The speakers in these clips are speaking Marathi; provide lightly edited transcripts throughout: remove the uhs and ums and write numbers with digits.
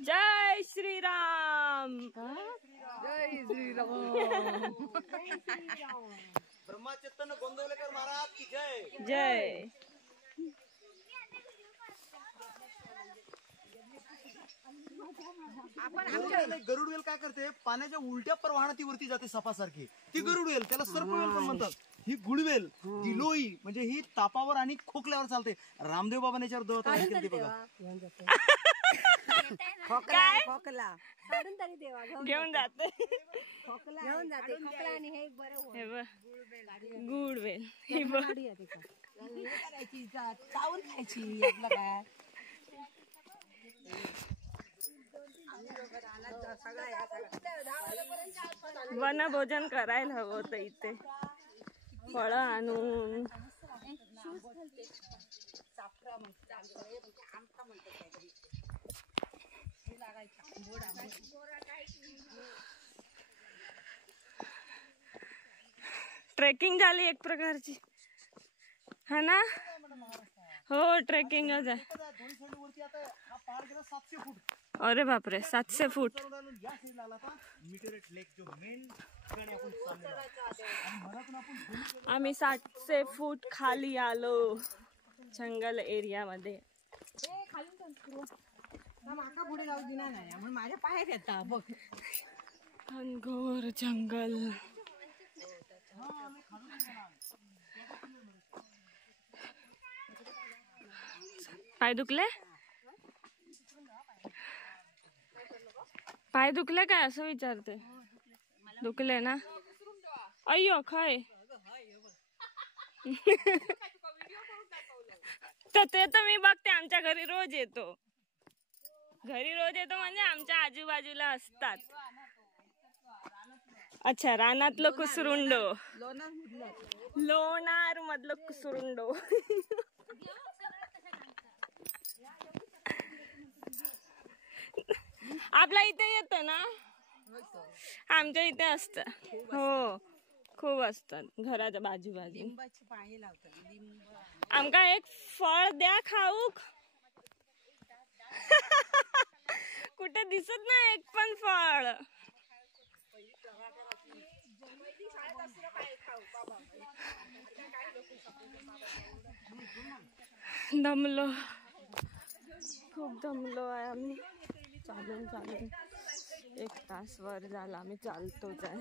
जय श्रीराम। जय श्रीराम। ब्रह्मचैतन्य गोंदवलेकर महाराज की जय जय। गरुड वेल काय करते, पाण्याच्या उलट्या प्रवाहाने ती वरती जाते सापासारखी। ती गरुड वेल, त्याला सर्पवेल पण म्हणतात। ही गुळवेल, गिलोई म्हणजे ही तापावर आणि खोकल्यावर चालते। रामदेव बाबांनी याच्यावर दौलत केली बघा। खोकला काढून तरी देवा घेऊन जाते, खोकला घेऊन जाते। खोकला आणि हे बरं हे बघ गुळवेल, हे बघ करायची चावून खायची आपलं काय। वनभोजन करायला हवं होतं इथे, फळं आणून। ट्रेकिंग झाली एक प्रकारची, है ना? हो ट्रेकिंगच आहे। अरे बापरे 700 फूट। आम्ही 700 फूट खाली आलो जंगल एरिया मध्ये। माका पुढे जाऊ दिना नाही म्हणून माझ्या पायात येता बघ। घनघोर जंगल। पाय दुखले? पाय दुखले काय असं विचारते? दुखले ना? अय्यो काय तर ते तर मी बघते, आमच्या घरी रोज येतो। घरी रोज येतो म्हणजे आमच्या आजूबाजूला असतात। अच्छा, रानातलं कुसरुंड, लोणार मधलं कुसरुंड। आपल्या इथे येतं ना, आमच्या इथे असतं। हो खूप असतात घराच्या बाजू बाजू। आमका एक फळ द्या खाऊक। कुठे दिसत नाही एक पण फळ। दमलो, खूप दमलो आहे आम्ही चालून चालून। 1 तास वर झाला आम्ही चालतोच आहे।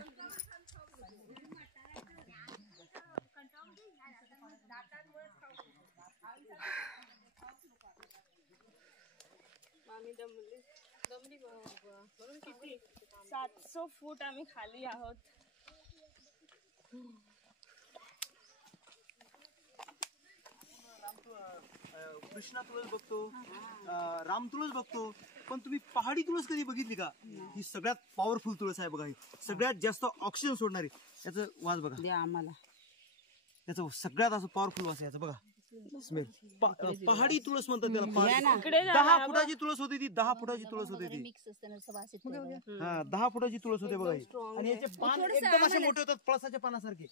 आम्ही दमली 700 फूट आम्ही खाली आहोत। कृष्णा तुळस बघतो, राम तुळस बघतो, पण तुम्ही पहाडी तुळस कधी बघितली का? ही सगळ्यात पॉवरफुल तुळस आहे बघा। ही सगळ्यात जास्त ऑक्सिजन सोडणारी। याचं वास बघा, द्या आम्हाला। याचं सगळ्यात असं पॉवरफुल वास आहे याचं बघा, स्मेल। पहाडी तुळस म्हणतात त्याला। 10 फुटाची तुळस होती ती, 10 फुटाची तुळस होती ती। हा 10 फुटाची तुळस होते बघा ही। आणि याचे पान एकदम असे मोठे होतात पळसाच्या पानासारखे।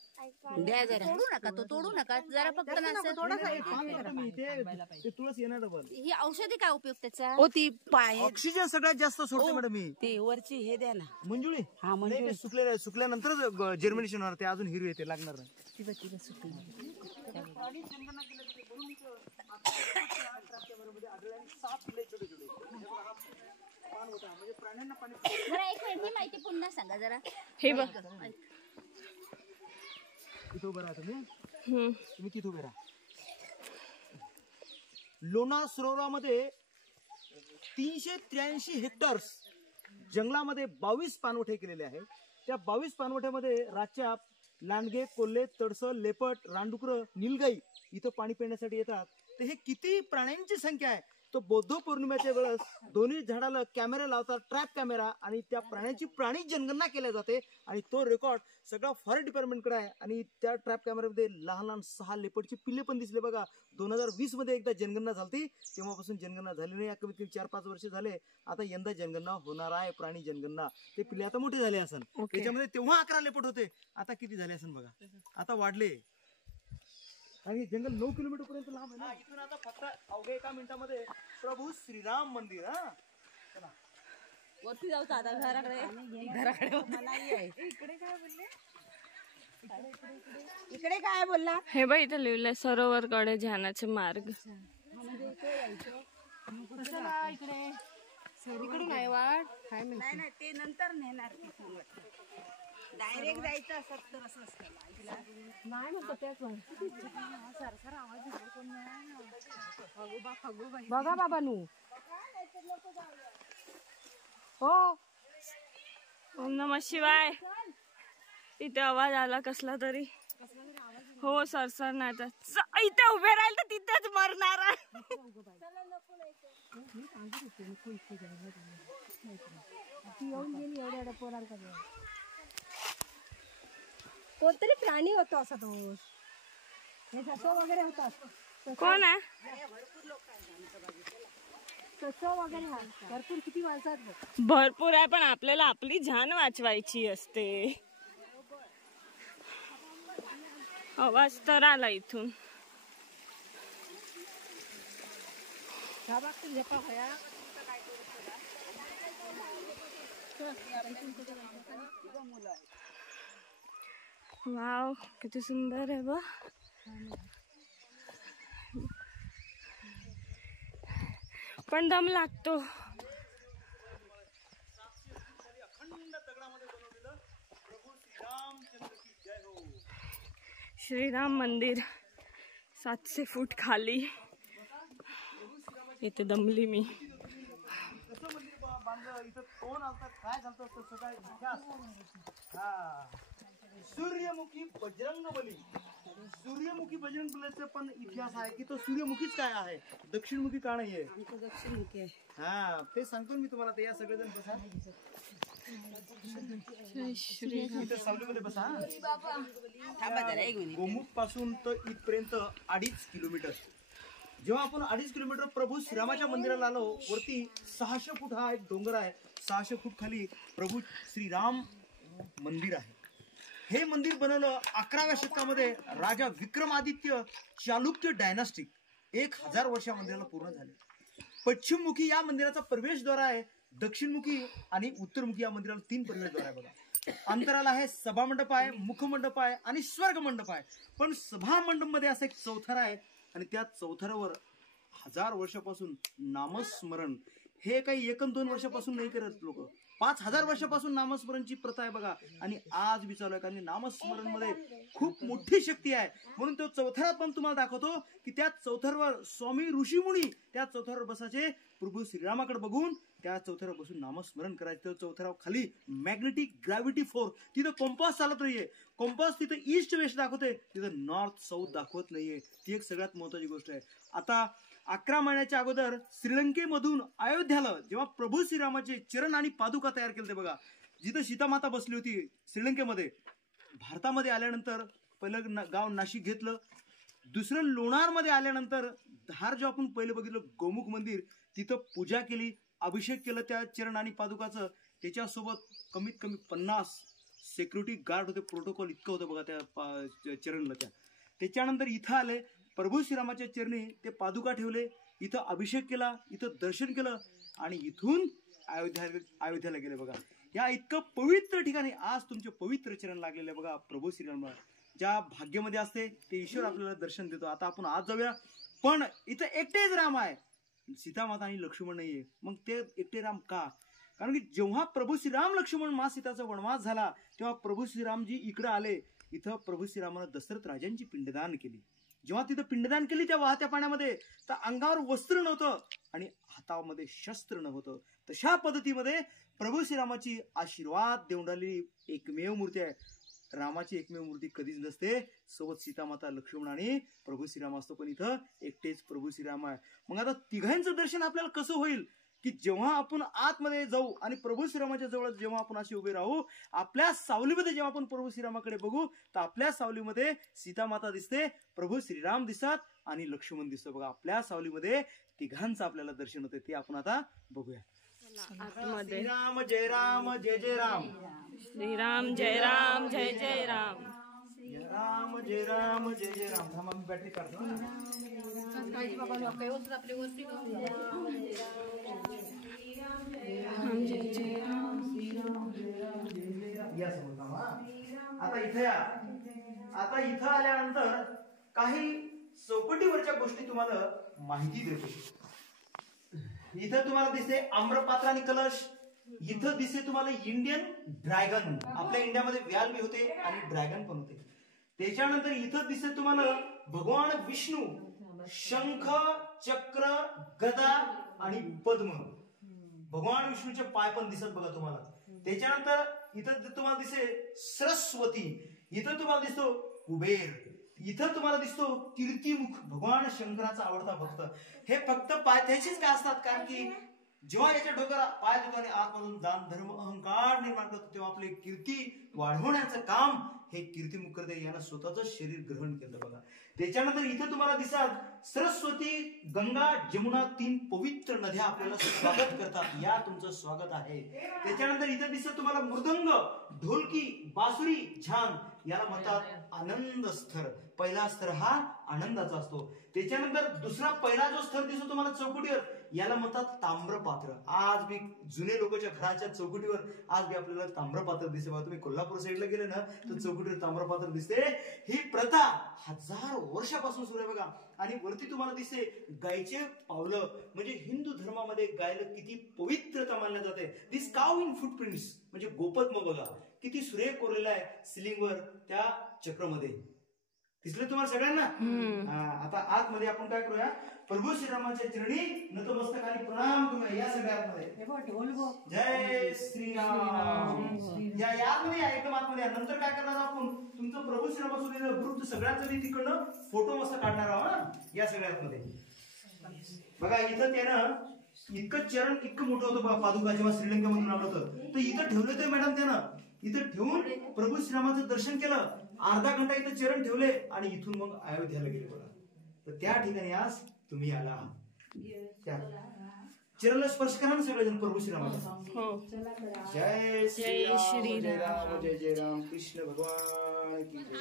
द्या जरा, तोडू नका, तो तोडू नका जरा, फक्त ते तुळस येणार डबल। ही औषधी काय उपयोग त्याचा? ओ ती पाय ऑक्सिजन सगळ्यात जास्त सोडते मॅडम ही। ते वरची हे द्या ना, मंजुळी। हा मंजुळी सुकलेले, सुकल्यानंतरच जर्मिनेशन होणार, ते अजून हिरवी येते, लागणार नाही। तिला सुकली। जरा एक वेळ माहिती पुन्हा सांगा जरा। हे बघ तिथं उभं राहा तुम्ही तिथं उभे राहा। लोणार सरोवरामध्ये 383 हेक्टर्स जंगलामध्ये 22 पाणवठे केलेले आहे। त्या 22 पाणवठ्यामध्ये राच्या, लांडगे, कोल्हे, तडसर, लेपट, रानडुकर, नीलगाई इथं पाणी पिण्यासाठी येतात। तर हे किती प्राण्यांची संख्या आहे। तो बौद्ध पौर्णिमेच्या वेळेस दोन्ही झाडाला कॅमेरा लावतात, ट्रॅप कॅमेरा, आणि त्या प्राण्यांची प्राणी जनगणना केल्या जाते। आणि तो रेकॉर्ड सगळा फॉरेस्ट डिपार्टमेंटकडे आहे। आणि त्या ट्रॅप कॅमेऱ्यामध्ये लहान लहान 6 लेपर्डची पिल्ले पण दिसले बघा। 2020 मध्ये एकदा जनगणना झाली, तेव्हापासून जनगणना झाली नाही। कमीत कमी 4-5 वर्ष झाले। आता यंदा जनगणना होणार आहे, प्राणी जनगणना। ते पिल्ले आता मोठे झाले असन। त्याच्यामध्ये तेव्हा 11 लेपर्ड होते, आता किती झाले असन बघा, आता वाढले। आणि जंगल 9 किलोमीटर पर्यंत लांब आहे ना। इथून आता फक्त अवघ्या 1 मिनिटामध्ये प्रभू श्रीराम मंदिर, वरती जाऊ आता घराकडे इकडे काय बोलला? हे बाई इथे लिहिलंय सरोवर कडे ध्यानाचे मार्ग. इकडून आहे वाट काय नाही ते नंतर नेणार तिथून डायरेक्ट जायचं असत तर असं असतं नाही म्हणतो त्याच बघा बाबा नू हो. ओम नमः शिवाय. इथे आवाज आला कसला तरी. हो सरसरण्याचा. इथे उभे राहील तर तिथेच मरणार. कोणतरी प्राणी होतो असा तो. हे ससो वगैरे होतात. कोण आहे? ससो वगैरे हा भरपूर किती माणसं आहेत. भरपूर आहे पण आपल्याला आपली जान वाचवायची असते. आवाज तर आला इथून. वाव किती सुंदर आहे बा. पण दम लागतो. श्रीराम मंदिर 700 फूट खाली. इथे दमली मी. सूर्यमुखी बजरंग बली. सूर्यमुखी बजरंग बलीचा पण इतिहास आहे की तो सूर्यमुखीच काय आहे, दक्षिणमुखी का नाहीये. दक्षिणमुखी आहे. हा ते सांगतो मी तुम्हाला. ते या सगळेजण बसा इथे सावलीमध्ये बसा. गोमुख पासून तर इथपर्यंत 2.5 किलोमीटर. जेव्हा आपण 2.5 किलोमीटर प्रभू श्रीरामाच्या मंदिराला आलो, वरती 600 फूट हा एक डोंगर आहे. 600 फूट खाली प्रभू श्रीराम मंदिर आहे. हे मंदिर बनवलं 11व्या शतकामध्ये राजा विक्रमादित्य चालुक्य डायनास्टिक. 1000 वर्ष या मंदिराला पूर्ण झाले. पश्चिममुखी या मंदिराचा प्रवेशद्वार आहे. दक्षिणमुखी आणि उत्तरमुखी या मंदिराला 3 प्रवेशद्वार आहे बघा. अंतराला आहे सभामंडप आहे, मुखमंडप आहे आणि स्वर्ग मंडप आहे. पण सभामंडप मध्ये असं एक चौथरा आहे आणि त्या चौथऱ्यावर 1000 वर्षापासून नामस्मरण. हे काही 1-2 वर्षापासून नाही करत लोक. 5000 वर्षापासून नामस्मरणची प्रथा आहे बघा. आणि आज बी चालू आहे. कारण नामस्मरण मध्ये खूप मोठी शक्ती आहे. म्हणून तो चौथरा पण तुम्हाला दाखवतो की त्या चौथऱ्यावर स्वामी ऋषीमुनी त्या चौथऱ्यावर बसायचे. प्रभू श्रीरामाकडे बघून त्या चौथऱ्यावर बसून नामस्मरण करायचं. चौथऱ्यावर खाली मॅग्नेटिक ग्रॅव्हिटी फोर्स. तिथं कंपास चालत नाहीये. कंपास तिथं ईस्ट वेस्ट दाखवते, तिथं नॉर्थ साऊथ दाखवत नाहीये. ती एक सगळ्यात महत्वाची गोष्ट आहे. आता 11 महिन्याच्या अगोदर श्रीलंकेमधून अयोध्याला जेव्हा प्रभू श्रीरामाचे चरण आणि पादुका तयार केले बघा, जिथं सीतामाता बसली होती श्रीलंकेमध्ये. भारतामध्ये आल्यानंतर पहिलं गाव नाशिक घेतलं. दुसरं लोणारमध्ये आल्यानंतर धार जो आपण पहिलं बघितलं गोमुख मंदिर, तिथं पूजा केली, अभिषेक केलं त्या चरण आणि पादुकाचं. त्याच्यासोबत कमीत कमी 50 सिक्युरिटी गार्ड होते. प्रोटोकॉल इतकं होतं बघा त्या चरणला. त्याच्यानंतर इथं आले, प्रभू श्रीरामाच्या चरणी ते पादुका ठेवले, इथं अभिषेक केला, इथं दर्शन केलं आणि इथून अयोध्याला गेले बघा. या इतकं पवित्र ठिकाणी आज तुमचे पवित्र चरण लागलेले बघा. प्रभू श्रीराम ज्या भाग्यामध्ये असते ते ईश्वर आपल्याला दर्शन देतो. आता आपण आज जाऊया. पण इथं एकटेच राम आहे, सीतामाता आणि लक्ष्मण नाहीये. मग ते एकटे राम का? कारण की जेव्हा प्रभू श्रीराम लक्ष्मण मा सीताचा वनवास झाला तेव्हा प्रभू श्रीरामजी इकडे आले. इथं प्रभू श्रीरामानं दशरथ राजांची पिंडदान केली. जेव्हा तिथं पिंडदान केली त्या वाहत्या पाण्यामध्ये, तर अंगावर वस्त्र नव्हतं आणि हातामध्ये शस्त्र नव्हतं. तशा पद्धतीमध्ये प्रभू श्रीरामाची आशीर्वाद देऊन राहिलेली एकमेव मूर्ती आहे. रामाची एकमेव मूर्ती कधीच नसते. सोबत सीतामाता लक्ष्मण आणि प्रभू श्रीराम असतो, पण इथं एकटेच प्रभू श्रीराम आहे. मग आता तिघांचं दर्शन आपल्याला कसं होईल की जेव्हा आपण आतमध्ये जाऊ आणि प्रभू श्रीरामाच्या जवळ जेव्हा आपण असे उभे राहू, आपल्या सावलीमध्ये जेव्हा आपण प्रभू श्रीरामाकडे बघू तर आपल्या सावलीमध्ये सीतामाता दिसते, प्रभू श्रीराम दिसतात आणि लक्ष्मण दिसतो बघा. आपल्या सावलीमध्ये तिघांचं आपल्याला दर्शन होते. ते आपण आता बघूया. श्रीराम जय राम जय जय राम. श्रीराम जय राम जय जय राम. राम जय राम जय जय राम. थांबा मी बॅटरी काढतो. या समोर थांबा. आता इथे या. आता इथं आल्यानंतर काही चौकटीवरच्या गोष्टी तुम्हाला माहिती देतो. इथं तुम्हाला दिसते आम्रपात्र आणि कलश. इथं दिसते तुम्हाला इंडियन ड्रॅगन. आपल्या इंडियामध्ये व्याल बी होते आणि ड्रॅगन पण होते. त्याच्यानंतर इथं दिसते तुम्हाला भगवान विष्णू शंख, चक्र, गदा आणि पद्म. भगवान विष्णूचे पाय पण दिसत बघा तुम्हाला. त्याच्यानंतर इथं तुम्हाला दिसते सरस्वती. इथं तुम्हाला दिसतो कुबेर. इथं तुम्हाला दिसतो कीर्तिमुख, भगवान शंकराचा आवडता भक्त. हे फक्त पायथ्याशीच का असतात, कारण की जेव्हा याच्या डोक्याला पाय देतो आणि आतमधून दान धर्म अहंकार निर्माण करतो तेव्हा आपली कीर्ती वाढवण्याचं काम हे कीर्तिमुख करते. यानं स्वतःच शरीर ग्रहण केलं बघा. त्याच्यानंतर इथं तुम्हाला दिसतात सरस्वती, गंगा, जमुना, 3 पवित्र नद्या आपल्याला स्वागत करतात. या तुमचं स्वागत आहे. त्याच्यानंतर इथं दिसत तुम्हाला मृदंग, ढोलकी, बासुरी, झांज. याला म्हणतात आनंद स्तर. पहिला स्तर हा आनंदाचा असतो. त्याच्यानंतर दुसरा पहिला जो स्तर दिसतो तुम्हाला चौकटीवर, याला म्हणतात ताम्रपात्र. आज बी जुने लोकांच्या घराच्या चौकटीवर आज बी आपल्याला ताम्रपात्र दिसते बघा. तुम्ही कोल्हापूर साईडला गेले ना तर चौकटीवर ताम्रपात्र दिसते. ही प्रथा 1000 वर्षापासून सुरू आहे बघा. आणि वरती तुम्हाला दिसते गायचे पावलं. म्हणजे हिंदू धर्मामध्ये गायला किती पवित्रता मानल्या जाते. दिस काउ इन फुटप्रिंट्स म्हणजे गोपद्म बघा किती सुरेख कोरलेला आहे सिलिंगवर त्या चक्रमध्ये. दिसले तुम्हाला सगळ्यांना. आता आतमध्ये आपण काय करूया, प्रभू श्रीरामाच्या चरणी नतमस्तकाने प्रणाम करूया. या सगळ्यामध्ये जय श्रीराम. या आतमध्ये या, एकदम आतमध्ये या. नंतर काय करणार आपण, तुमचं प्रभू श्रीरामासोबत ग्रुप सगळ्यांचं तिकडनं फोटो मस्त काढणार आहोत या सगळ्यामध्ये. बघा इथं त्यानं इतकं चरण इतकं मोठं होतं बघा. पादुका जेव्हा श्रीलंकेमधून आलं होतं तर इथं ठेवलं ते मॅडम त्यानं. इथं ठेवून प्रभू श्रीरामाचं दर्शन केलं. अर्धा घंटा इथं चरण ठेवले आणि इथून मग अयोध्याला गेले बघा. तर त्या ठिकाणी आज तुम्ही आला. चरणला स्पर्श करा ना सगळेजण प्रभू श्रीरामाचा. जय श्रीराम, जय जय राम. कृष्ण भगवान की जय.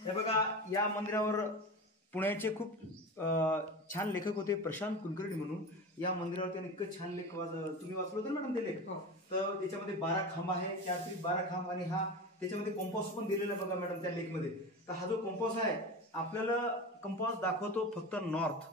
हे बघा या मंदिरावर पुण्याचे खूप छान लेखक होते प्रशांत कुलकर्णी म्हणून. या मंदिरावर त्यांनी इतकं छान लेख तुम्ही वाचलं होतं मॅडम ते लेख. तर त्याच्यामध्ये 12 खांब आहे. 4 खांब आणि हा त्याच्यामध्ये कंपास पण दिलेला बघा मॅडम त्या लेख मध्ये. तर हा जो कंपास आहे आपल्याला कंपास दाखवतो फक्त नॉर्थ.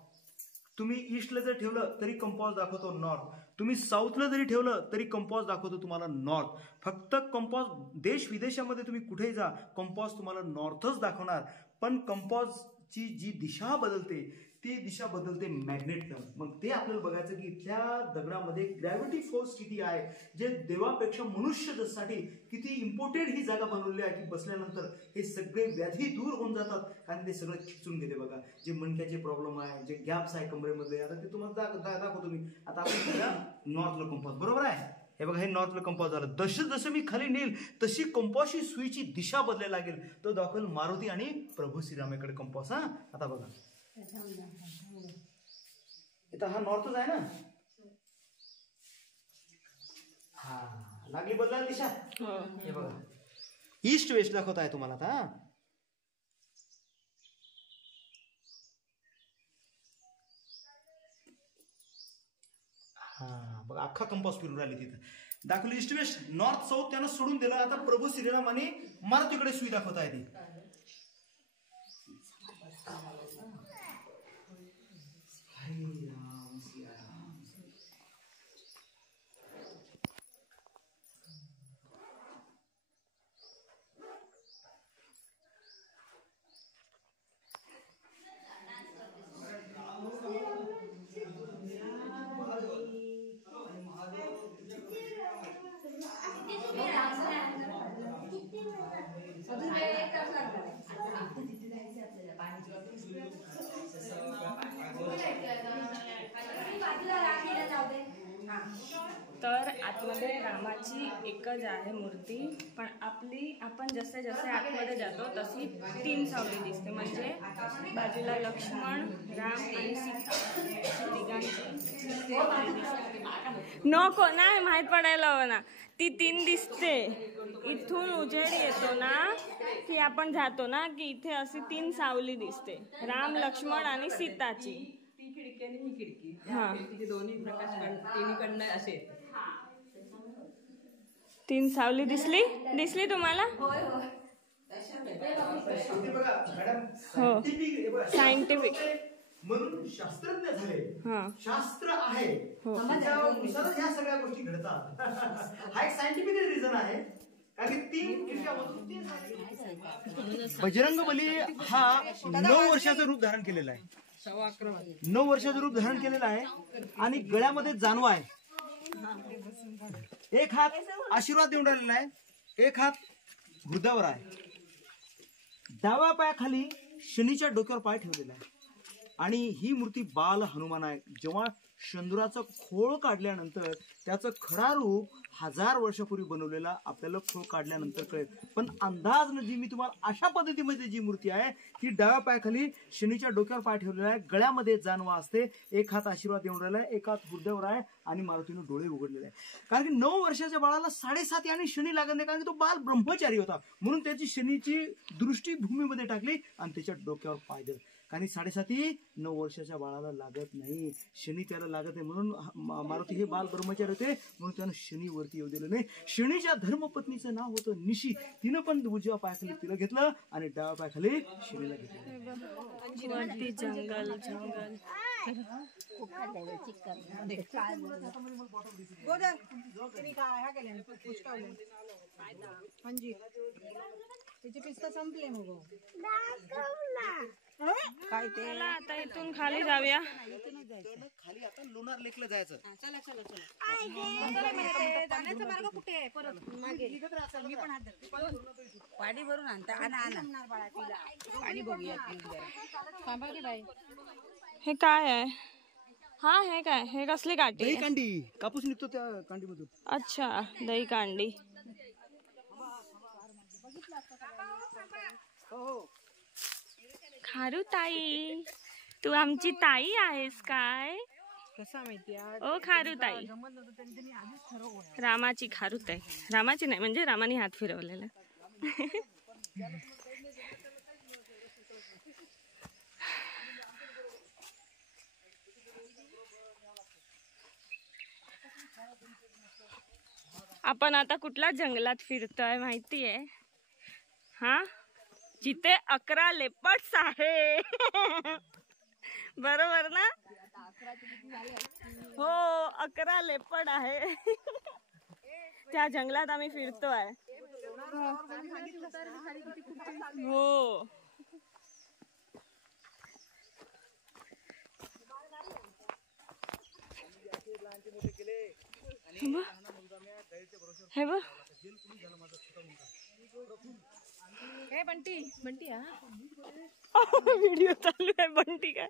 तुम्ही ईस्टला जर ठेवलं तरी कंपास दाखवतो नॉर्थ. तुम्ही साऊथला जरी ठेवलं तरी कंपास दाखवतो तुम्हाला नॉर्थ. फक्त कंपास देश विदेशामध्ये तुम्ही कुठेही जा कंपास तुम्हाला नॉर्थच दाखवणार. पण कंपासची जी दिशा बदलते ती दिशा बदलते मॅग्नेटनं. मग ते आपल्याला बघायचं की इथल्या दगडामध्ये ग्रॅव्हिटी फोर्स किती आहे, जे देवापेक्षा मनुष्यासाठी किती इम्पॉर्टंट ही जागा बनवली आहे की बसल्यानंतर हे सगळे व्याधी दूर होऊन जातात. कारण ते सगळं खिचून घेते बघा. जे मणक्याचे प्रॉब्लेम आहे, जे गॅप्स आहे कमरेमध्ये, आता ते तुम्हाला दाखवतो मी. आता आपण नॉर्थला कंपास बरोबर आहे. हे बघा हे नॉर्थला कंपास झालं. जसं मी खाली नेईल तशी कंपासची सुईची दिशा बदलायला लागेल. तो दाखवेल मारुती आणि प्रभू श्रीरामाकडे कंपास. हा आता बघा इथं हा नॉर्थच आहे ना. हा लागली बदलायला दिशा. हे बघा ईस्ट वेस्ट दाखवत आहे तुम्हाला आता. हा बघा अख्खा कंपास फिरून राहिली तिथं. दाखवली ईस्ट वेस्ट नॉर्थ साऊथ त्यानं सोडून दिलं. आता प्रभू श्रीरामाने मारुतीकडे सुई दाखवत आहे ती. तर आतमध्ये रामाची एकच आहे मूर्ती. पण आपण जसे जसे आतमध्ये जातो तशी 3 सावली दिसते. म्हणजे बाजूला लक्ष्मण, राम आणि सीता नको नाही माहित पडायला हवं ना. ती 3 दिसते. इथून उजेड येतो ना की आपण जातो ना की इथे अशी 3 सावली दिसते. राम, लक्ष्मण आणि सीताची. खिडकी आणि ही खिडकी हा. खिडकीचे दोन्ही प्रकाश तिन्हीकडनं असे येतात. 3 सावली दिसली तुम्हाला? हो सायंटिफिक म्हणून शास्त्रज्ञ झाले. हा शास्त्र आहे हो. त्याच्यानुसारच ह्या सगळ्या गोष्टी घडतात. हा एक सायंटिफिक रिझन आहे. कारण की 3 खिडक्यामधून 3 सावली. बजरंग बली हा 9 वर्षाचं रूप धारण केलेलं आहे. 9 वर्षाचं रूप धारण केलेलं आहे आणि गळ्यामध्ये जानवा आहे. एक हात आशीर्वाद देऊन राहिलेला आहे, एक हात हृदयावर आहे. डाव्या पायाखाली शनीच्या डोक्यावर पाय ठेवलेला आहे आणि ही मूर्ती बाल हनुमान आहे. जेव्हा शंदुराचं खोळ काढल्यानंतर त्याचं खरा रूप 1000 वर्षापूर्वी बनवलेला आपल्याला खोळ काढल्यानंतर कळेल. पण अंदाज जी मी तुम्हाला अशा पद्धतीमध्ये जी मूर्ती आहे ती डाव्या पायाखाली शनीच्या डोक्यावर पाय ठेवलेला आहे, गळ्यामध्ये जानवा असते, एक हात आशीर्वाद देऊन राहिला आहे, एक हात हृदयावर आहे आणि मारुतीने डोळे उघडलेले आहे. कारण की 9 वर्षाच्या बाळाला 7.5 याने शनी लागत नाही. कारण की तो बाल ब्रह्मचारी होता म्हणून त्याची शनीची दृष्टी भूमीमध्ये टाकली आणि त्याच्या डोक्यावर पाय दिला. कारण 7.5 9 वर्षाच्या बाळाला लागत नाही, शनी त्याला लागत नाही. म्हणून मारुती हे बाल ब्रह्मचारी होते म्हणून त्यानं शनीवरती येऊ दिलं नाही. शनीच्या धर्मपत्नीचं नाव होतं निशी. तिनं पण उजव्या पायाखाली तिला घेतलं आणि डाव्या पायाखाली शनीला घेतलं. वरती जंगल जंगल त्याचे पिस्ता संपले मग. काय ते चला आता इथून खाली जाऊया. खाली आता लोणार लेकला जायचं. जाण्याचा मार्ग कुठे आहे? परत मागे मी पण हात धरते. पाणी भरून आणता आणा पाणी बघूया. हे काय आहे? हा हे काय? हे कसली काठी दही आहे? कांडी, कापूस निघतो त्या कांडीमधून. अच्छा दही कांडी. खारू ताई तू आमची ताई आहेस काय? कसा माहिती ओ खारू ताई. रामाची खारू ताई. रामाची नाही म्हणजे रामाने हात फिरवलेला. आपण आता कुठल्या जंगलात फिरतोय माहितीये? हा जिथे 11 लेपर्ड्स आहे. बरोबर ना? हो 11 लेपर्ड आहे. त्या जंगलात आम्ही फिरतोय. हो हे बघ हे बंटी बंटी हा व्हिडिओ चालू आहे. बंटी काय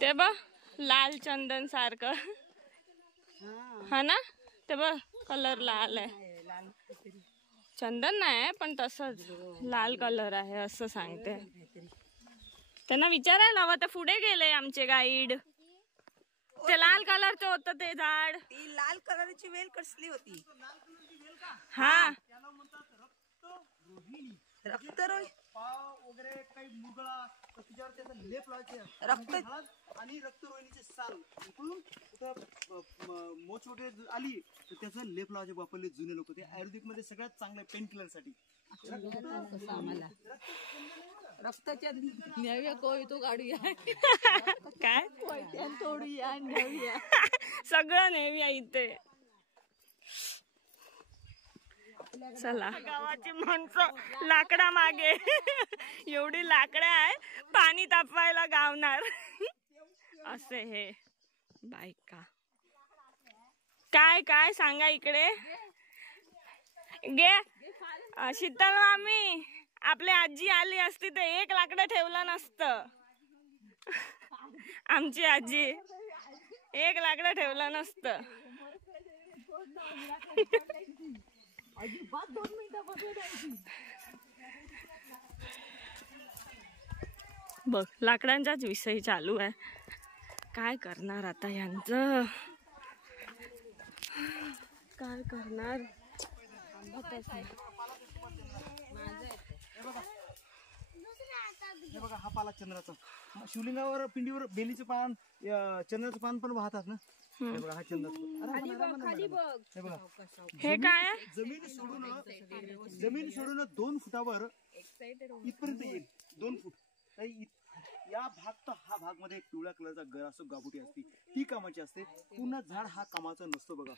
ते बघ लाल चंदन सारखं. हा ना ते बघ कलर लाल आहे. चंदन नाही पण तसंच लाल कलर आहे असं सांगते. त्यांना विचारायला हवं. ते पुढे गेले आमचे गाईड. ते लाल कलरचं होतं ते झाड. ती लाल कलरची वेल कसली होती? हा रक्तरोग पाव वगैरे काही मुगळा त्याच्यावर त्याचा लेप लावायचे. रक्त आणि रक्तरोहिणीचे साल उकळून मोच वगैरे आली तर त्याचा लेप लावायचे वापरले जुने लोक. ते आयुर्वेदिक मध्ये सगळ्यात चांगलं पेन किलर साठी. रक्ताच्या न्याव्या कोय तो काढूया काय तोडूया न्याव्या सगळं नेहमी इथे. चला गावाची माणसं लाकडा मागे. एवढी लाकडं आहे पाणी तापवायला गावणार. असे हे बायका. काय काय सांगा इकडे. गे शीतल मामी आपली आजी आली असती तर 1 लाकडं ठेवलं नसतं. आमची आजी 1 लाकडं ठेवलं नसतं. बघ लाकडांचाच विषय चालू आहे. काय करणार आता यांचं? काय करणार? हे बघा हा पाला चंद्राचा. शिवलिंगावर पिंडीवर बेलीचं पान चंद्राचं पान पण वाहतात ना. हे बघा हा चंद्राचा. खाली बघ. हे बघा हे काय आहे? जमीन सोडून 2 फुटावर इथपर्यंत येईल. 2 फूट. या भाग तर हा भाग मध्ये एक पिवळ्या कलरचा गर असतो, गाभुटी असते, ती कामाची असते. पूर्ण झाड हा कामाचा नसतो बघा.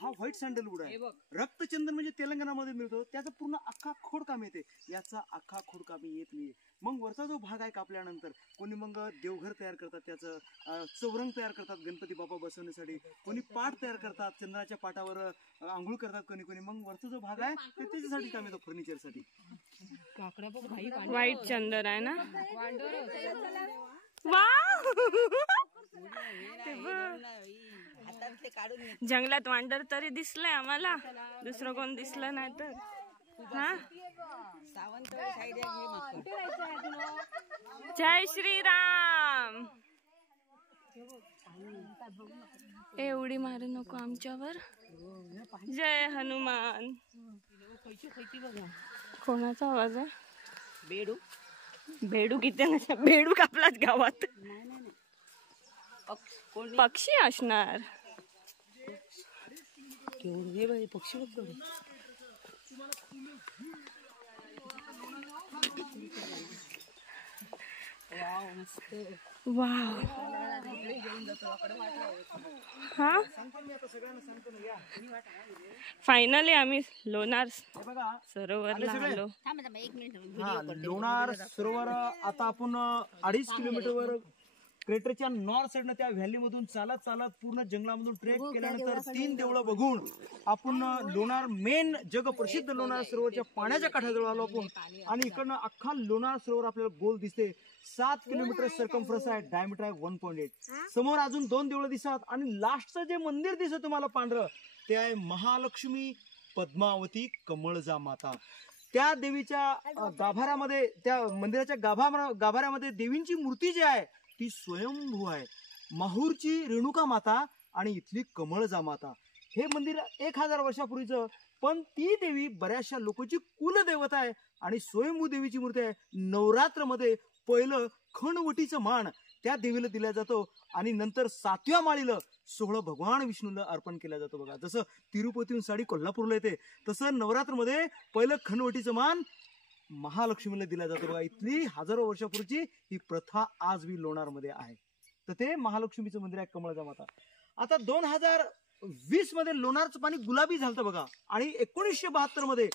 हा व्हाईट सँडलवूड आहे. रक्तचंदन म्हणजे तेलंगणामध्ये मिळतो, त्याचा पूर्ण अख्खा खोड काम येते. याचा अख्खा खोड कामी येत नाही. मग वरचा जो भाग आहे कापल्यानंतर कोणी मग देवघर तयार करतात, त्याचं चौरंग तयार करतात गणपती बाप्पा बसवण्यासाठी, कोणी पाट तयार करतात, चंद्राच्या पाटावर आंघोळ करतात कोणी कोणी. मग वरचा जो भाग आहे ते त्याच्यासाठी काम येतो, फर्निचरसाठी. व्हाईट चंदन आहे ना. वाव! जंगलात वांडर तरी दिसलंय आम्हाला, दुसरं कोण दिसलं नाही तर. हा, जय श्रीराम. एवढी मारू नको आमच्यावर. जय हनुमान. कोणाचा आवाज आहे? बेडू. बेडू किती नशा, बेडू कापलाच गावात. पक्षी असणार. पक्षी बघ. वाव. हा, फायनली आम्ही लोणार सरोवरला आलो. लोणार सरोवर आता आपण 2.5 किलोमीटरवर क्रेटरच्या नॉर्थ साइडनं त्या व्हॅली मधून चालत पूर्ण जंगलामधून ट्रेक केल्यानंतर 3 देवळं बघून आपण लोणार मेन जगप्रसिद्ध लोणार सरोवरच्या पाण्याच्या काठाजवळ आलो आपण. आणि इकडनं अख्खा लोणार सरोवर आपल्याला गोल दिसते. 7 किलोमीटर सर्कम्फरन्स आहे, डायमीटर आहे 1.8. समोर अजून 2 देवळं दिसतात आणि लास्टचं जे मंदिर दिसत तुम्हाला पांढरं, ते आहे महालक्ष्मी पद्मावती कमळजा माता. त्या देवीच्या गाभाऱ्यामध्ये, त्या मंदिराच्या गाभाऱ्यामध्ये देवींची मूर्ती जी आहे ती स्वयंभू आहे. माहूरची रेणुका माता आणि इथली कमळजा माता. हे मंदिर 1000 वर्षापूर्वीचं, पण ती देवी बऱ्याचशा लोकांची कुलदेवता आहे आणि स्वयंभू देवीची मूर्ती आहे. नवरात्रमध्ये पहिलं खणवटीचं मान त्या देवीला दिला जातो आणि नंतर 7व्या माळीला सोहळं भगवान विष्णूला अर्पण केला जातो बघा. जसं तिरुपतीहून साडी कोल्हापूरला येते, तसं नवरात्रमध्ये पहिलं खणवटीचं मान महालक्ष्मीला दिला जातो बघा. इथली हजारो वर्षापूर्वीची ही प्रथा आज बी लोणार मध्ये आहे. तर ते महालक्ष्मीचं मंदिर आहे, कमळजा माता. आता 2020 मध्ये लोणारचं पाणी गुलाबी झालं बघा आणि 1972 मध्ये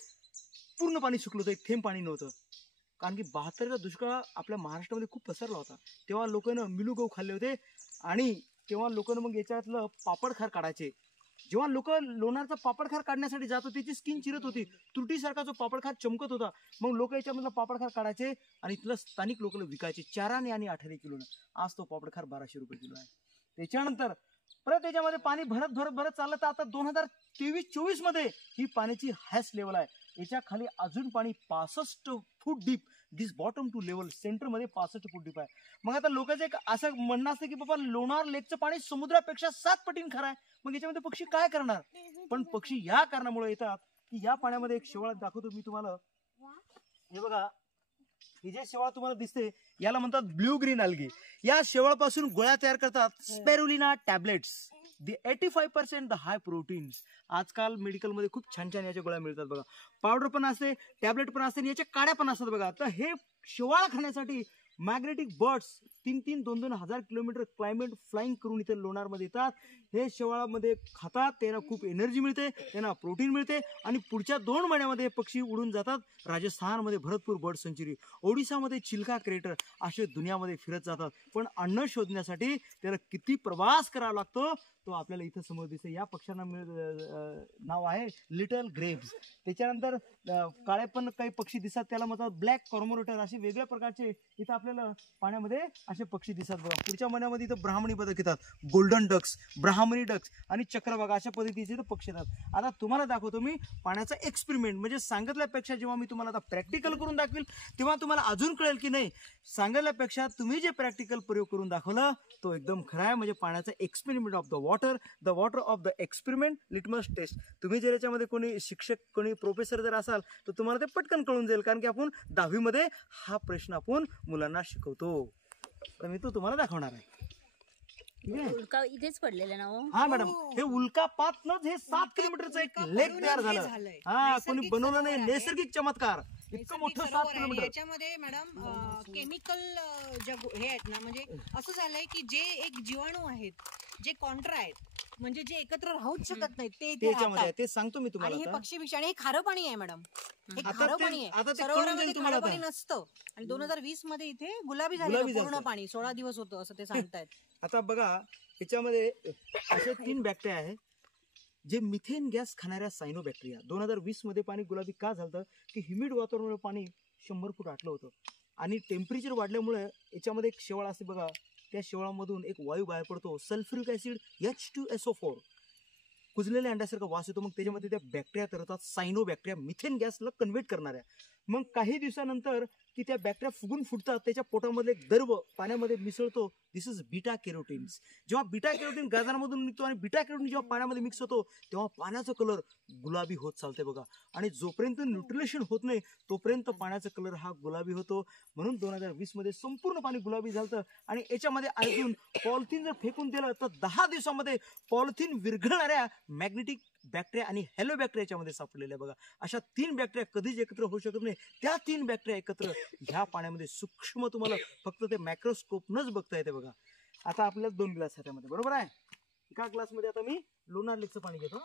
पूर्ण पाणी सुकलं होतं, एक थेंब पाणी नव्हतं. कारण की 72चा दुष्काळ आपल्या महाराष्ट्रामध्ये खूप पसरला होता. तेव्हा लोकांना मिलू गहू खाल्ले होते आणि तेव्हा लोकांना मग याच्यातलं पापडखार काढायचे. जेव्हा लोक लोणारचा पापडखार काढण्यासाठी जात होते, त्याची स्किन चिरत होती, तुरटीसारखा जो पापडखार चमकत होता. मग लोक याच्यामधला पापडखार काढायचे आणि इथलं स्थानिक लोकांना विकायचे 4 आणे आणि 18 किलोनं. आज तो पापडखार 1200 रुपये किलो आहे. त्याच्यानंतर परत त्याच्यामध्ये पाणी भरत चाललं तर आता 2023-24 मध्ये ही पाण्याची हायस्ट लेवल आहे. याच्या खाली अजून पाणी 65 foot deep, this bottom to level centre मध्ये 65 फूट डीप आहे. मग आता लोकांचं एक असं म्हणणं असतं की बाबा लोणार लेकचं पाणी समुद्रापेक्षा 7 पटीने खरं आहे. मग याच्यामध्ये पक्षी काय करणार? पण पक्षी या कारणामुळे येतात की या पाण्यामध्ये एक शेवाळ दाखवतो मी तुम्हाला. हे बघा, ही जे शेवाळ तुम्हाला दिसते याला म्हणतात ब्ल्यू ग्रीन अल्गी. या शेवाळापासून गोळ्या तयार करतात, spirulina tablets. The 85% the high proteins. आजकाल मेडिकलमध्ये खूप छान छान याच्या गोळ्या मिळतात बघा. पावडर पण असते, टॅबलेट पण असते आणि याच्या काड्या पण असतात बघा. तर हे शेवाळ खाण्यासाठी मॅग्नेटिक बर्ड्स 2-2 हजार किलोमीटर क्लायमेट फ्लाइंग करून इथे लोणारमध्ये येतात. हे शेवाळामध्ये खातात, त्यांना खूप एनर्जी मिळते, त्यांना प्रोटीन मिळते आणि पुढच्या 2 महिन्यामध्ये हे पक्षी उडून जातात. राजस्थानमध्ये भरतपूर बर्ड सेंचुरी, ओडिसामध्ये चिल्का क्रेटर, असे दुनियामध्ये फिरत जातात. पण अन्न शोधण्यासाठी त्याला किती प्रवास करावा लागतो तो आपल्याला इथं समोर दिसते. या पक्ष्यांना नाव आहे लिटल ग्रेव्स. त्याच्यानंतर काळे पण काही पक्षी दिसतात, त्याला म्हणतात ब्लॅक कॉर्मोरेटर. असे वेगळ्या प्रकारचे इथं आपल्याला पाण्यामध्ये असे असे पक्षी दिसतात बघा. पुढच्या महिन्यामध्ये इथं ब्राह्मणी बदक येतात, गोल्डन डक्स, ब्राह्मणी डक्स आणि चक्रवाका अशा पद्धतीचे इथं पक्षी येतात. आता तुम्हाला दाखवतो मी पाण्याचा एक्सपेरिमेंट. म्हणजे सांगितल्यापेक्षा जेव्हा मी तुम्हाला आता प्रॅक्टिकल करून दाखवेल तेव्हा तुम्हाला अजून कळेल की नाही सांगितल्यापेक्षा तुम्ही जे प्रॅक्टिकल प्रयोग करून दाखवलं तो एकदम खरा आहे. म्हणजे पाण्याचा experiment of the water of the experiment litmus test. तुम्ही जर याच्यामध्ये कोणी शिक्षक कोणी प्रोफेसर जर असाल तर तुम्हाला ते पटकन कळून जाईल, कारण की आपण 10वी मध्ये हा प्रश्न आपण मुलांना शिकवतो. तर मी तो तुम्हाला दाखवणार आहे. उल्का इथेच पडलेला ना हो. हा मॅडम, हे उल्कापातनच हे 7 किलोमीटरचं एक लेक तयार झालं. हा, कोणी बनवलं नाही, नैसर्गिक चमत्कार. इतकं मोठं 7 किलोमीटर. याच्यामध्ये मॅडम केमिकल हे आहेत ना, म्हणजे असं झालंय की जे एक जीवाणू आहेत, जे कॉन्ट्रा आहेत, म्हणजे जे एकत्र राहूच शकत नाहीत ते इथे त्याच्यामध्ये राहतात. ते सांगतो मी आणि तुम्हाला हे आता. पक्षी बिक्षी आणि हे खारं पाणी आहे मॅडम. हे आता खारं ते- पाणी आता आहे. ते कळून सरोवरामध्ये जाईल तुम्हाला खारं पाणी आता. नसतं. आणि 2020 मध्ये इथे गुलाबी गुलाबी झालं पूर्ण झालं. पाणी. 16 दिवस होतं असं ते सांगतायत. आता बघा, याच्यामध्ये असे 3 बॅक्टेरिया आहे जे मिथेन गॅस खाणाऱ्या सायनो बॅक्टेरिया. 2020 मध्ये पाणी गुलाबी का झालं की ह्युमिड वातावरणामुळे पाणी 100 फूट आटलं होतं आणि टेम्परेचर वाढल्यामुळे याच्यामध्ये एक शेवाळ असते बघा, त्या शेवाळामधून एक वायू बाहेर पडतो, सल्फ्युरिक ऍसिड H2SO4. कुजलेल्या अंड्यासारखा वास येतो. मग त्याच्यामध्ये त्या बॅक्टेरिया तयार होतात, सायनो बॅक्टेरिया मिथेन गॅसला कन्व्हर्ट करणाऱ्या. मग काही दिवसानंतर की त्या बॅक्टेरिया फुगून फुटतात, त्याच्या पोटामधले एक द्रव पाण्यामध्ये मिसळतो. दिस इज बीटा कॅरोटीन्स. जेव्हा बीटा कॅरोटीन गाजरामधून निघतो आणि बीटा कॅरोटीन जेव्हा पाण्यामध्ये मिक्स होतो तेव्हा पाण्याचा कलर गुलाबी होत चालते बघा. आणि जोपर्यंत न्यूट्रिलेशन होत नाही तोपर्यंत पाण्याचा कलर हा गुलाबी होतो. म्हणून 2020 मध्ये संपूर्ण पाणी गुलाबी झालं. आणि याच्यामध्ये अजून पॉलिथिन जर फेकून दिलं तर 10 दिवसामध्ये पॉलिथिन विरघळणाऱ्या मॅग्नेटिक बॅक्टेरिया आणि हॅलो बॅक्टेरियाच्या मध्ये सापडलेल्या बघा. अशा 3 बॅक्टेरिया कधीच एकत्र होऊ शकत नाही. त्या 3 बॅक्टेरिया एकत्र ह्या पाण्यामध्ये सूक्ष्म तुम्हाला फक्त ते मायक्रोस्कोपनच बघता येते बघा. आता आपल्याला 2 ग्लास आहे त्यामध्ये, बरोबर आहे. एका ग्लास मध्ये आता मी लोणार लेकचं पाणी घेतो.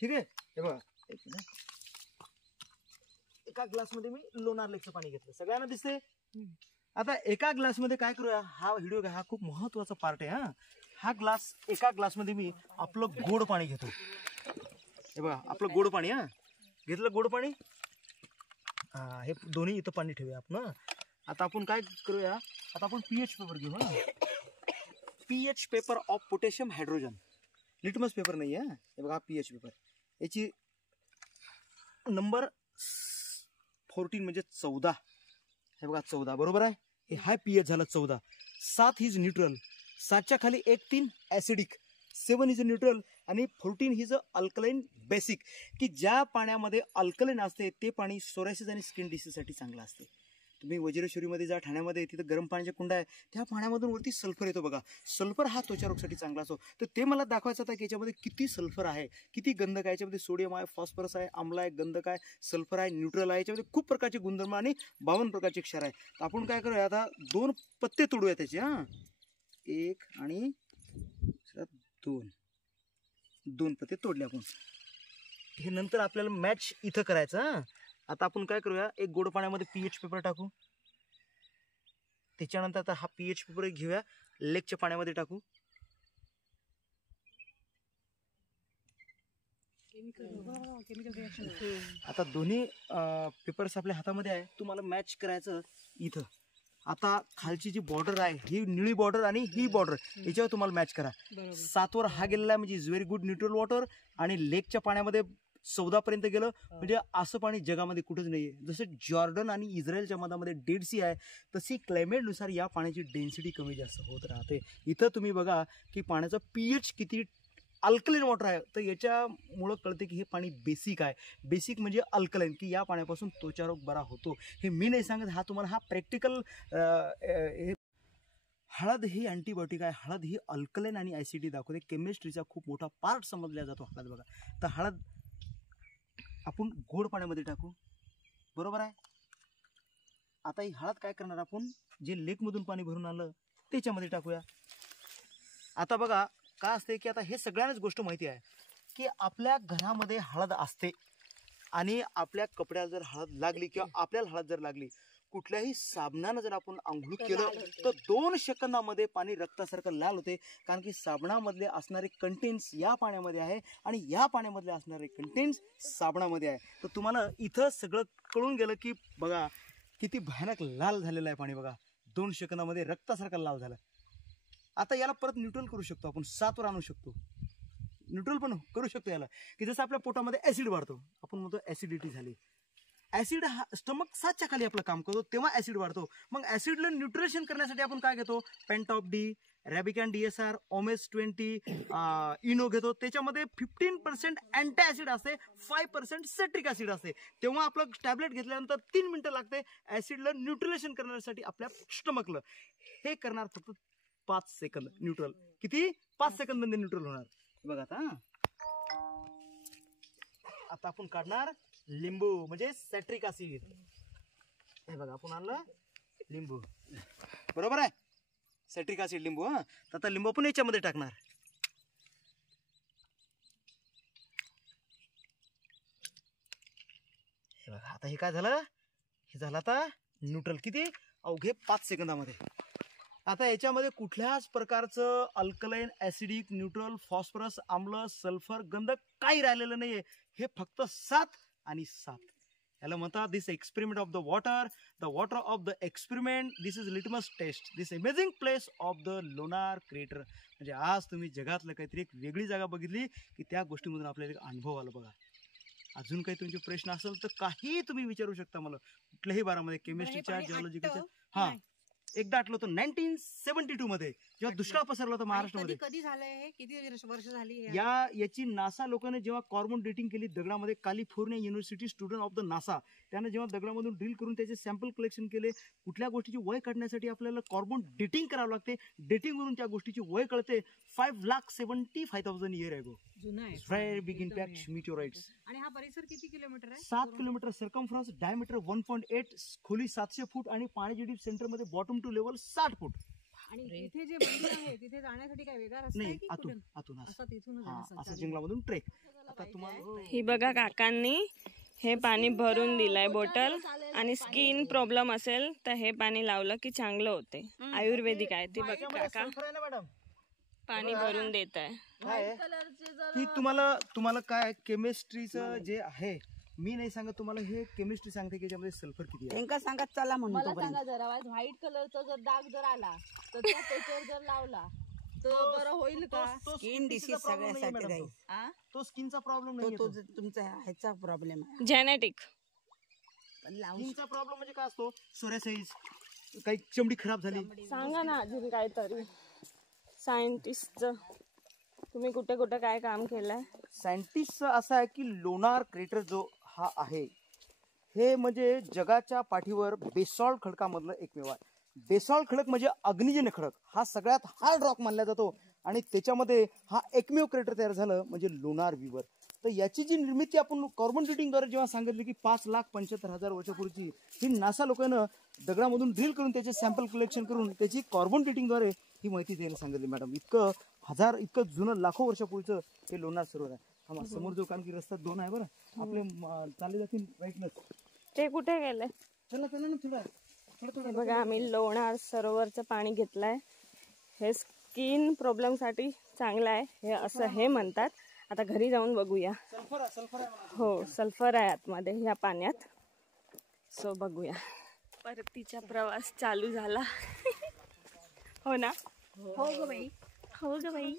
ठीक आहे, हे बघा एक मिनिट. एका ग्लास मध्ये मी लोणार लेकचं पाणी घेतलं, सगळ्यांना दिसते. आता एका ग्लास मध्ये काय करूया, हा व्हिडिओ हा खूप महत्वाचा पार्ट आहे. हा ग्लास, एका ग्लास मध्ये मी आपलं गोड पाणी घेतो. हे बघा आपलं गोड पाणी. घेतलं गोड पाणी. हे दोन्ही इथं पाणी ठेवूया आपण. आता आपण काय करूया, आता आपण पीएच पेपर घेऊ. PH paper of potassium hydrogen. Litmus paper नाही आहे. हे बघा पीएच पेपर, याची नंबर 14 म्हणजे 14. हे बघा 14 बरोबर आहे. हे हाय पीएच झालं 14. 7 इज न्यूट्रल. 7च्या खाली 1-3 ऍसिडिक, 7 इज न्यूट्रल आणि 14 इज अल्कलाइन बेसिक. की ज्या पाण्यामध्ये अल्कलाइन असते ते पाणी सोरायसिस आणि स्किन डिसीजसाठी चांगलं असते. तुम्ही वज्रेश्वरीमध्ये जा, ठाण्यामध्ये तिथं गरम पाण्याचे कुंड आहे, त्या पाण्यामधून वरती सल्फर येतो बघा. सल्फर हा त्वचारोगसाठी चांगला असतो. तर ते मला दाखवायचं होतं की याच्यामध्ये किती सल्फर आहे, किती गंधक आहे. याच्यामध्ये सोडियम आहे, फॉस्फरस आहे, आम्ल आहे, गंधक आहे, सल्फर आहे, न्यूट्रल आहे. याच्यामध्ये खूप प्रकारचे गुणधर्म आणि 52 प्रकारचे क्षार आहे. तर आपण काय करूया, आता 2 पत्ते तोडूया त्याचे. 1 आणि 2 पत्ते तोडले आपण. हे नंतर आपल्याला मॅच इथं करायचं. आता आपण काय करूया, एक गोड पाण्यामध्ये पीएच पेपर टाकू. त्याच्यानंतर आता हा पीएच पेपर घेऊया, लेकच्या पाण्यामध्ये टाकू. आता दोन्ही पेपर्स आपल्या हातामध्ये आहे. तुम्हाला मॅच करायचं इथं. आता खालची जी बॉर्डर आहे ही निळी बॉर्डर आणि ही बॉर्डर, याच्यावर तुम्हाला मॅच करा. 7 वर हा गेलेला आहे म्हणजे is very good neutral water. आणि लेकच्या पाण्यामध्ये 14 पर्यंत गेलं म्हणजे असं पाणी जगामध्ये कुठंच नाहीये. जसं जॉर्डन आणि इस्रायलच्या मधामध्ये डेड सी आहे, तशी क्लायमेटनुसार या पाण्याची डेन्सिटी कमी जास्त होत राहते. इथं तुम्ही बघा की पाण्याचं पीएच किती अल्कलाइन वॉटर आहे. तर याच्यामुळं कळते की हे पाणी बेसिक आहे. बेसिक म्हणजे अल्कलाइन, की या पाण्यापासून त्वचारोग बरा होतो. हे मी नाही सांगत, हा तुम्हाला हा प्रॅक्टिकल. हळद ही अँटीबायोटिक आहे. हळद ही अल्कलाइन आणि ऍसिडिटी दाखवते. केमिस्ट्रीचा खूप मोठा पार्ट समजला जातो हळद बघा. तर हळद आपण गोड पाण्यामध्ये टाकू, बरोबर आहे. आता ही हळद काय करणार, आपण जे लेकमधून पाणी भरून आलं त्याच्यामध्ये टाकूया. आता बघा काय असते की आता हे सगळ्यांनाच गोष्ट माहिती आहे की आपल्या घरामध्ये हळद असते आणि आपल्या कपड्याला जर हळद लागली किंवा आपल्याला हळद जर लागली, कुठल्याही साबणानं जर आपण आंघोळ केलं तर 2 सेकंदामध्ये पाणी रक्तासारखं लाल होते. कारण की साबणामधले असणारे कंटेन्स या पाण्यामध्ये आहे आणि या पाण्यामधले असणारे कंटेन्स साबणामध्ये आहे. तर तुम्हाला इथं सगळं कळून गेलं की बघा किती भयानक लाल झालेलं आहे पाणी बघा. 2 सेकंदामध्ये रक्तासारखा लाल झाला. आता याला परत न्यूट्रल करू शकतो आपण, 7 वर आणू शकतो. न्यूट्रल पण करू शकतो याला, की जसं आपल्या पोटामध्ये ऍसिड वाढतो, आपण म्हणतो ऍसिडिटी झाली. ऍसिड हा स्टमक 7च्या खाली आपलं काम करतो, तेव्हा ऍसिड वाढतो. मग ऍसिडला न्यूट्रिशन करण्यासाठी आपण काय घेतो? पेंटॉप डी, रॅबिकॅन DSR, ओमेस 20, इनो घेतो. त्याच्यामध्ये 15% अँटी ऍसिड असते, 5% सिट्रिक ऍसिड असते. तेव्हा आपलं टॅबलेट घेतल्यानंतर 3 मिनिटं लागते ऍसिडला न्यूट्रिलेशन करण्यासाठी आपल्या स्टमकला. हे करणार फक्त 5 सेकंद न्यूट्रल. किती? 5 सेकंद मध्ये न्यूट्रल होणार. बघा आता आपण काढणार लिंबू म्हणजे सॅट्रिक ऍसिड. हे बघा आपण आणलं लिंबू, बरोबर आहे, सॅट्रिक ऍसिड लिंबू. तर आता लिंबू आपण याच्यामध्ये टाकणार. हे बघा आता हे काय झालं? हे झालं आता न्यूट्रल. किती? अवघे 5 सेकंदामध्ये. आता याच्यामध्ये कुठल्याच प्रकारचं अल्कलाइन, ऍसिडिक, न्यूट्रल, फॉस्फरस, आम्ल, सल्फर, गंधक काही राहिलेलं नाहीये. हे फक्त 7 आणि 7. याला म्हणतात this experiment of the water of the experiment. This is litmus test, this amazing place of the Lonar crater. म्हणजे आज तुम्ही जगातलं काहीतरी एक वेगळी जागा बघितली की त्या गोष्टीमधून आपल्याला एक अनुभव आला बघा. अजून काही तुमचे प्रश्न असेल तर काही तुम्ही विचारू शकता मला कुठल्याही बारामध्ये, केमिस्ट्रीच्या, जिओलॉजिकलच्या. हा, एकदा आठलं होतं 1972 मध्ये जेव्हा दुष्काळ पसरला होता महाराष्ट्रामध्ये. कधी झालंय हे? किती वर्ष झाली? याची नासा लोकांनी जेव्हा कार्बन डेटिंग केली दगडामध्ये, California university student of the NASA, त्याने जेव्हा दगडामधून ड्रिल करून त्याचे सॅम्पल कलेक्शन केले. कुठल्या गोष्टीची वय काढण्यासाठी आपल्याला कार्बन डेटिंग करावं लागते. डेटिंग वरून त्या गोष्टीची वय कळते. 5,75,000 year ago. Very big impact meteorites. आणि हा परिसर किती किलोमीटर आहे? 7 किलोमीटर. सर्कमफ्रन्स, डायमीटर 1.8, खोली 700 फूट आणि पाण्याची डीप सेंटर मध्ये बॉटम टू लेवल 60 फूट. आणि इथे जे मंदिर आहे तिथे जाण्यासाठी काय वेगळा रस्ता आहे नाही, की आतून तिथूनच असं जंगलामधून ट्रेक. आता तुम्हाला ही बघा काकांनी हे पाणी भरून दिलंय बॉटल, आणि स्किन प्रॉब्लेम असेल तर हे पाणी लावलं की चांगलं होते. आयुर्वेदिक आहे ते. बघा काका मॅडम पाणी भरून देत आहे. काय की तुम्हाला काय केमिस्ट्रीचं जे आहे, मी नाही सांगत तुम्हाला, हे केमिस्ट्री सांगते की याच्यामध्ये सल्फर किती आहे. त्यांका सांगत चला म्हणून. मला सांगा जरा, व्हाईट कलरचा जर डाग जर आला तर तो त्याच्यावर जर लावला तर बरं होईल का? स्किन डिसीज सगळ्यासाठी राहील. तो स्किनचा प्रॉब्लेम तो नाही. तुमचा ह्याचा प्रॉब्लेम आहे. जेनेटिक स्किनचा प्रॉब्लेम म्हणजे काय असतो? सोरायसिस, काही चमडी खराब झाली. सांगा ना अजून काहीतरी सायंटिस्टचं. तुम्ही कुठे कुठे काय काम केलंय? सायंटिस्ट असं आहे की लोणार क्रेटर जो हा आहे, हे म्हणजे जगाच्या पाठीवर बेसॉल्ट खडकामधलं एकमेव आहे. बेसॉल्ट खडक म्हणजे अग्निजन्य खडक, हा सगळ्यात हार्ड रॉक मानला जातो. आणि त्याच्यामध्ये हा एकमेव क्रेटर तयार झालं म्हणजे लोणार विवर. तर याची जी निर्मिती आपण कार्बन डेटिंगद्वारे जेव्हा सांगितली की 5,75,000 वर्षापूर्वीची, ही नासा लोकांना दगडामधून ड्रिल करून त्याचे सॅम्पल कलेक्शन करून त्याची कार्बन डेटिंगद्वारे ही माहिती द्यायला सांगितली. मॅडम इतकं जुनं लाखो वर्षापूर्वीचं हे लोणार सरोवर आहे. हा समोर जो, कारण की रस्ता 2 आहे बरं, आपले चालले जातील राईटनच. ते कुठे गेले? चला ना थोडं. हे बघा आम्ही लोणार सरोवरचं पाणी घेतलंय. हे स्किन प्रॉब्लेम साठी चांगलं आहे हे, असं हे म्हणतात. आता घरी जाऊन बघूया. सल्फर आहे. हो, सल्फर आहे आतमध्ये ह्या पाण्यात. सो बघूया. परतीचा प्रवास चालू झाला. हो ना? हो ग बाई. हो ग बाई.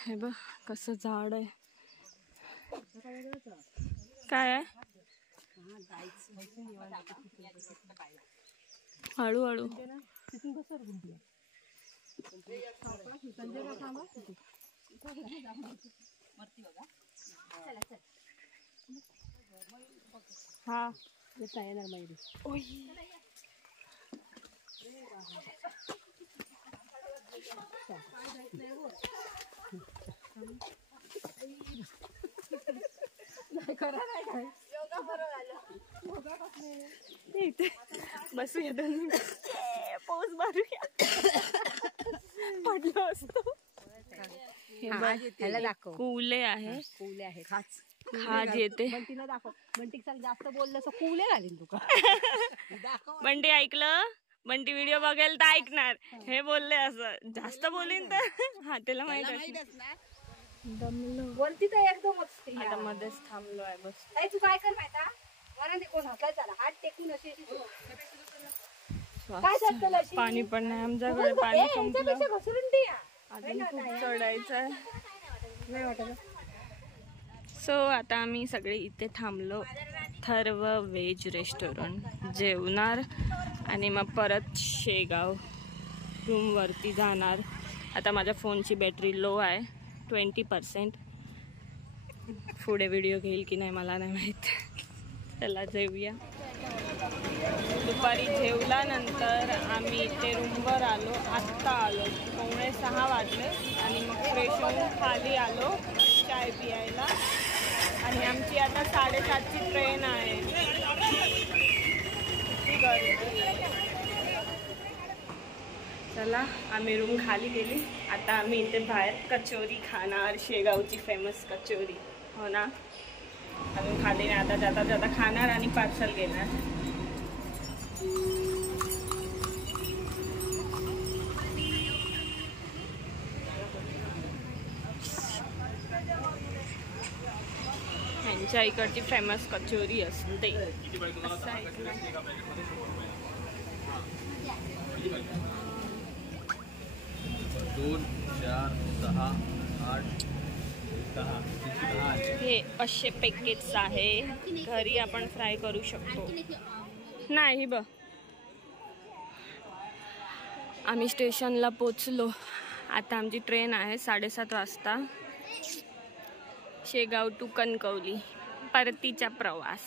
हे बघ कसं झाड आहे. काय आहे? हळूहळू. हा येता येणार माहिती. इथे बसूया 2 मिनिट, पाऊस मारूया. पडलो असतो. ह्याला दाखव. कुले आहे, कुले आहे. खाच खाज येते. बंटीला दाखव. बंटी जास्त बोललं असं कुले घालीन तुका. बंटी ऐकलं? बंटी व्हिडिओ बघेल तर ऐकणार. हे बोलले असं जास्त बोलीन तर हा त्याला माहित असणार. बोलती तर एकदमच आता मध्येच थांबलो आहे बस. ताई तू काय कर माहिती मला नाही कोण हसाय चला हात टेकून अशी काय जातलं अशी पाणी पण नाही आमच्याकडे. पाणी संपलं. घसरून द्या अजून खूप चढायचं आहे. नाही वाटत. सो आता आम्ही सगळे इथे थांबलो. थर्व व्हेज रेस्टॉरंट जेवणार आणि मग परत शेगाव रूमवरती जाणार. आता माझ्या फोनची बॅटरी लो आहे 20%. पुढे व्हिडिओ घेईल की नाही मला नाही माहीत. चला जेवूया. दुपारी जेवल्यानंतर आम्ही इथे रूमवर आलो. आत्ता आलो 5:45 वाजले आणि मग फ्रेश होऊन खाली आलो चाय पियायला. आणि आमची आता 7:30ची ट्रेन आहे. किती गर्दी. चला आम्ही रूम खाली गेली. आता आम्ही इथे बाहेर कचोरी खाणार. शेगावची फेमस कचोरी. हो ना. अजून खाली नाही. आता जाता जाता खाणार आणि पार्सल घेणार. यांच्या इकडची फेमस कचोरी असते. 2, 4, 6, 8, 10. हे असे पॅकेट्स आहे. घरी आपण फ्राय करू शकतो. नाही बघ. आम्ही स्टेशनला पोचलो. आता आमची ट्रेन आहे 7:30 वाजता. शेगाव टू कणकवली परतीचा प्रवास.